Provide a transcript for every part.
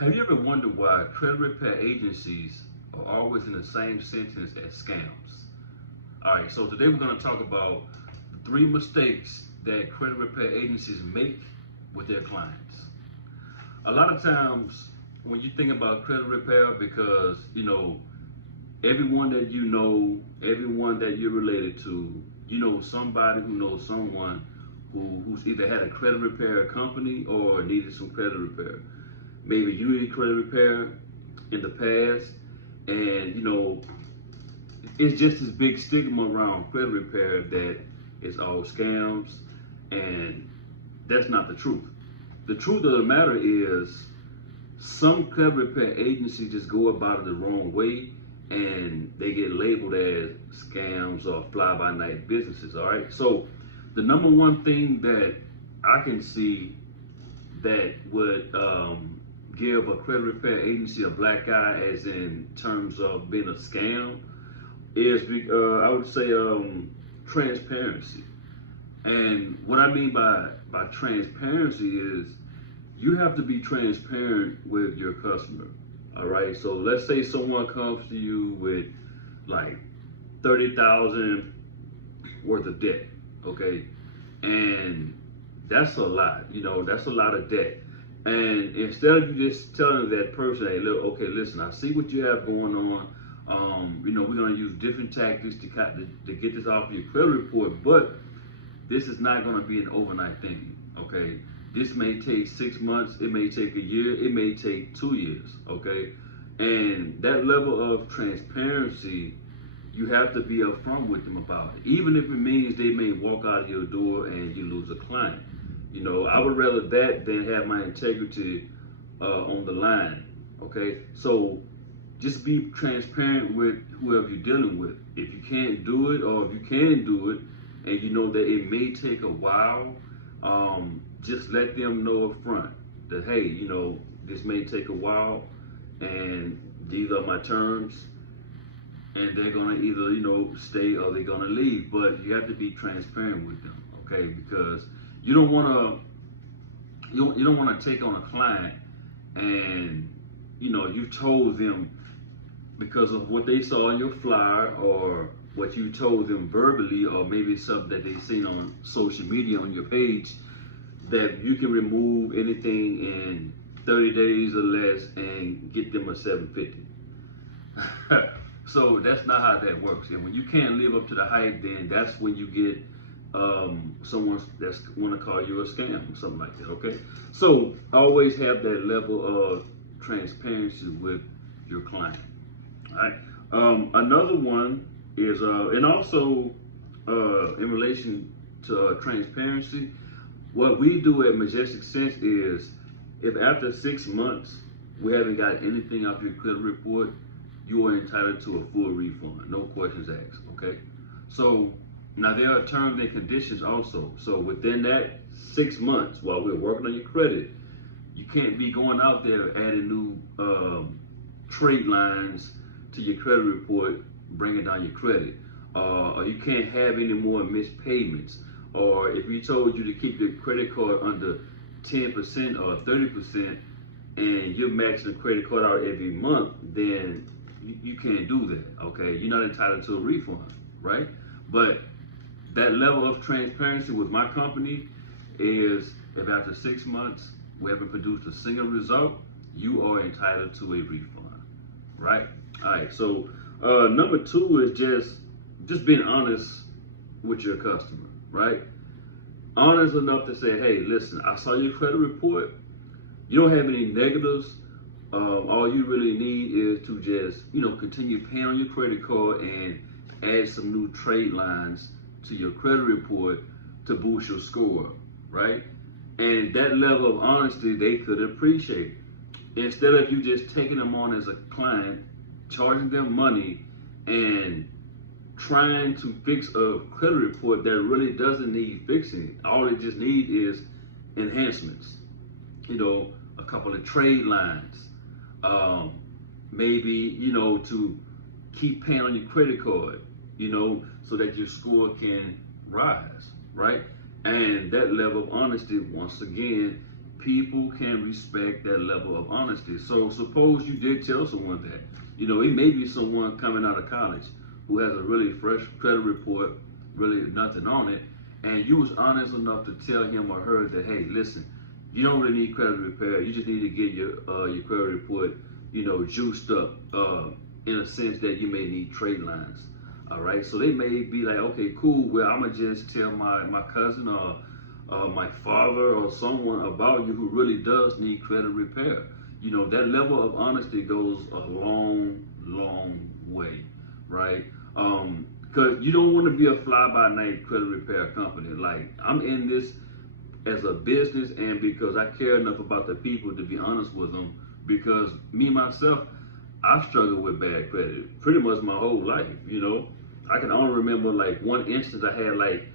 Have you ever wondered why credit repair agencies are always in the same sentence as scams? All right, so today we're going to talk about the three mistakes that credit repair agencies make with their clients. A lot of times when you think about credit repair, because everyone that you know, everyone that you're related to, you know somebody who knows someone who's either had a credit repair company or needed some credit repair. Maybe you needed credit repair in the past, and it's just this big stigma around credit repair that it's all scams, and that's not the truth. The truth of the matter is some credit repair agencies just go about it the wrong way, and they get labeled as scams or fly-by-night businesses. All right, so the number one thing that I can see that would give a credit repair agency a black eye, as in terms of being a scam, is I would say transparency. And what I mean by transparency is you have to be transparent with your customer. All right. So let's say someone comes to you with like 30,000 worth of debt. Okay, and that's a lot. That's a lot of debt. And instead of you just telling that person, hey, look, okay, listen, I see what you have going on. We're gonna use different tactics to get this off your credit report, but this is not gonna be an overnight thing. Okay, this may take 6 months, it may take a year, it may take 2 years. Okay, and that level of transparency, you have to be upfront with them about it, even if it means they may walk out of your door and you lose a client. I would rather that than have my integrity on the line. Okay, so just be transparent with whoever you're dealing with. If you can't do it, or if you can do it, and you know that it may take a while, just let them know up front that, hey, this may take a while, and these are my terms, and they're gonna either stay or they're gonna leave. But you have to be transparent with them, okay? Because you don't want to take on a client, and you've told them, because of what they saw in your flyer or what you told them verbally, or maybe something that they've seen on social media on your page, that you can remove anything in 30 days or less and get them a 750. So that's not how that works. And when you can't live up to the hype, then that's when you get someone that's want to call you a scam or something like that. Okay, so always have that level of transparency with your client. All right. Another one is, and also in relation to transparency, what we do at Majestic Cents is, if after 6 months we haven't got anything off your credit report, you are entitled to a full refund, no questions asked. Okay, so now there are terms and conditions also. So within that 6 months, while we're working on your credit, you can't be going out there adding new trade lines to your credit report, bringing down your credit. Or you can't have any more missed payments. Or if we told you to keep your credit card under 10% or 30%, and you're maxing the credit card out every month, then you can't do that. Okay, you're not entitled to a refund, right? But that level of transparency with my company is, if after 6 months we haven't produced a single result, you are entitled to a refund, right? All right. So number two is just being honest with your customer, right? Honest enough to say, hey, listen, I saw your credit report. You don't have any negatives. All you really need is to just continue paying on your credit card and add some new trade lines to your credit report to boost your score, right? And that level of honesty they could appreciate. Instead of you just taking them on as a client, charging them money, and trying to fix a credit report that really doesn't need fixing. All it just needs is enhancements. A couple of trade lines. Maybe, to keep paying on your credit card, so that your score can rise, right? And that level of honesty, once again, people can respect that level of honesty. So suppose you did tell someone that, it may be someone coming out of college who has a really fresh credit report, really nothing on it, and you was honest enough to tell him or her that, hey, listen, you don't really need credit repair. You just need to get your credit report, juiced up in a sense that you may need trade lines. All right, so they may be like, okay, cool. Well, I'm gonna just tell my cousin or my father or someone about you who really does need credit repair. That level of honesty goes a long, long way, right? Because you don't want to be a fly-by-night credit repair company. Like, I'm in this as a business and because I care enough about the people to be honest with them, because me myself, I've struggled with bad credit pretty much my whole life. I can only remember like one instance I had like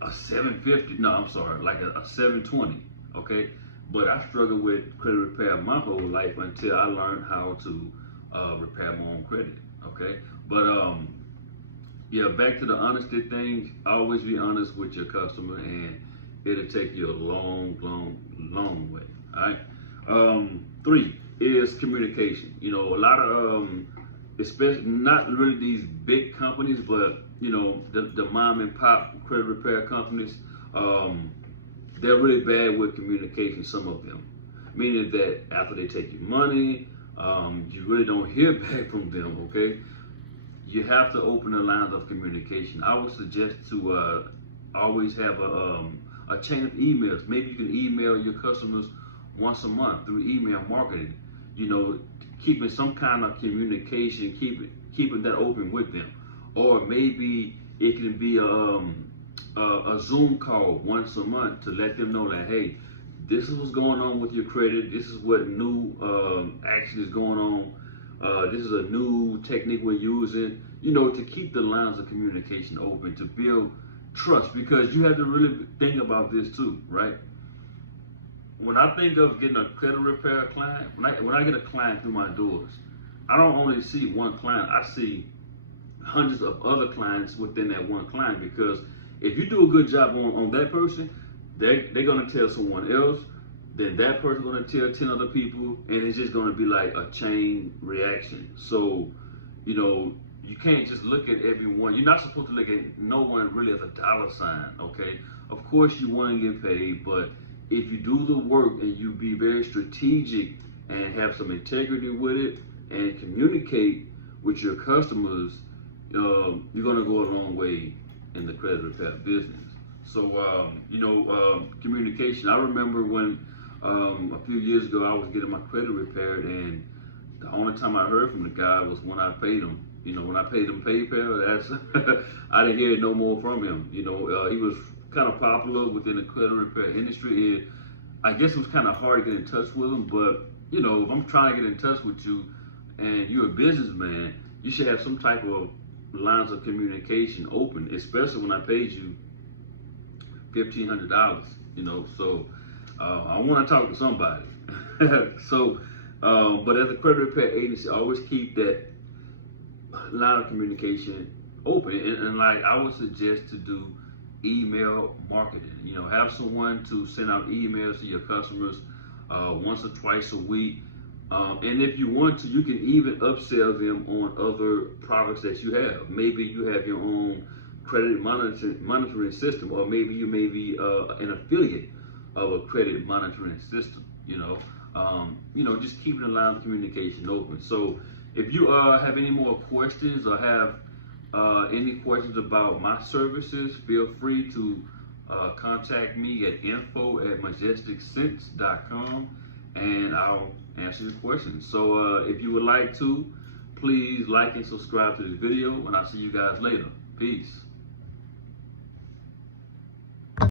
a 750, no, I'm sorry, like a 720, okay? But I struggled with credit repair my whole life until I learned how to repair my own credit, okay? But yeah, back to the honesty thing, always be honest with your customer and it'll take you a long, long, long way, all right? 3 is communication. A lot of, especially not really these big companies, but the mom and pop credit repair companies, they're really bad with communication, some of them. Meaning that after they take your money, you really don't hear back from them, okay? You have to open the lines of communication. I would suggest to always have a chain of emails. Maybe you can email your customers once a month through email marketing. Keeping some kind of communication, keeping that open with them. Or maybe it can be a Zoom call once a month to let them know that, hey, this is what's going on with your credit. This is what new action is going on. This is a new technique we're using, to keep the lines of communication open, to build trust, because you have to really think about this too, right? When I think of getting a credit repair client, when I get a client through my doors, I don't only see one client, I see hundreds of other clients within that one client, because if you do a good job on that person, they're going to tell someone else, then that person's going to tell 10 other people, and it's just going to be like a chain reaction. So, you can't just look at everyone. You're not supposed to look at no one really as a dollar sign, okay? Of course you want to get paid, but if you do the work and you be very strategic and have some integrity with it and communicate with your customers, you're going to go a long way in the credit repair business. So, communication. I remember when a few years ago I was getting my credit repaired, and the only time I heard from the guy was when I paid him. When I paid him PayPal, I didn't hear no more from him. He was kind of popular within the credit repair industry, and I guess it was kind of hard to get in touch with him. But if I'm trying to get in touch with you and you're a businessman, you should have some type of lines of communication open, especially when I paid you $1,500. So I want to talk to somebody. So, but as a credit repair agency, always keep that line of communication open, and like I would suggest to do email marketing. Have someone to send out emails to your customers once or twice a week, and if you want to, you can even upsell them on other products that you have. Maybe you have your own credit monitoring system, or maybe you may be an affiliate of a credit monitoring system. Just keeping the line of communication open. So if you have any more questions or have any questions about my services, feel free to contact me at info@majesticcents.com, and I'll answer your questions. So if you would like to, please like and subscribe to this video, and I'll see you guys later. Peace.